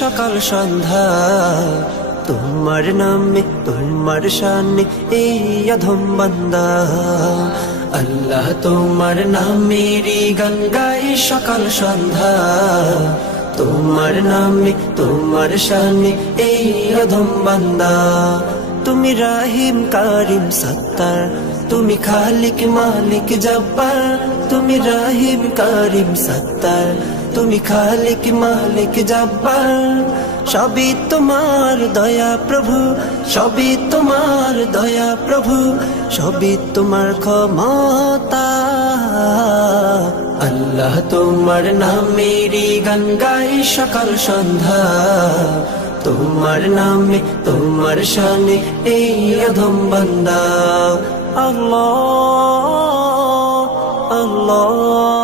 সকাল সন্ধ্যা, তোমার নামে তোমার শানে এই অধম বান্দা। আল্লাহ তোমার নামেরই গান গাই সকাল সন্ধ্যা, তোমার নামে তোমার শানে এই অধম বান্দা। তুমি রাহিম কারিম সত্তার, তুমি খালিক মালিক জব্বার। তুমি রাহিম কারিম সত্তার, তুমি খালিক মালিক জব্বার। সবই তোমার দয়া প্রভু, সবই তোমার দয়া প্রভু, সবই তোমার ক্ষমতা। আল্লাহ তোমার নামেরই গান গাই সকাল সন্ধ্যা, তোমার নামে তোমার শানে এই অধম বান্দা। আল্লাহ আল্লাহ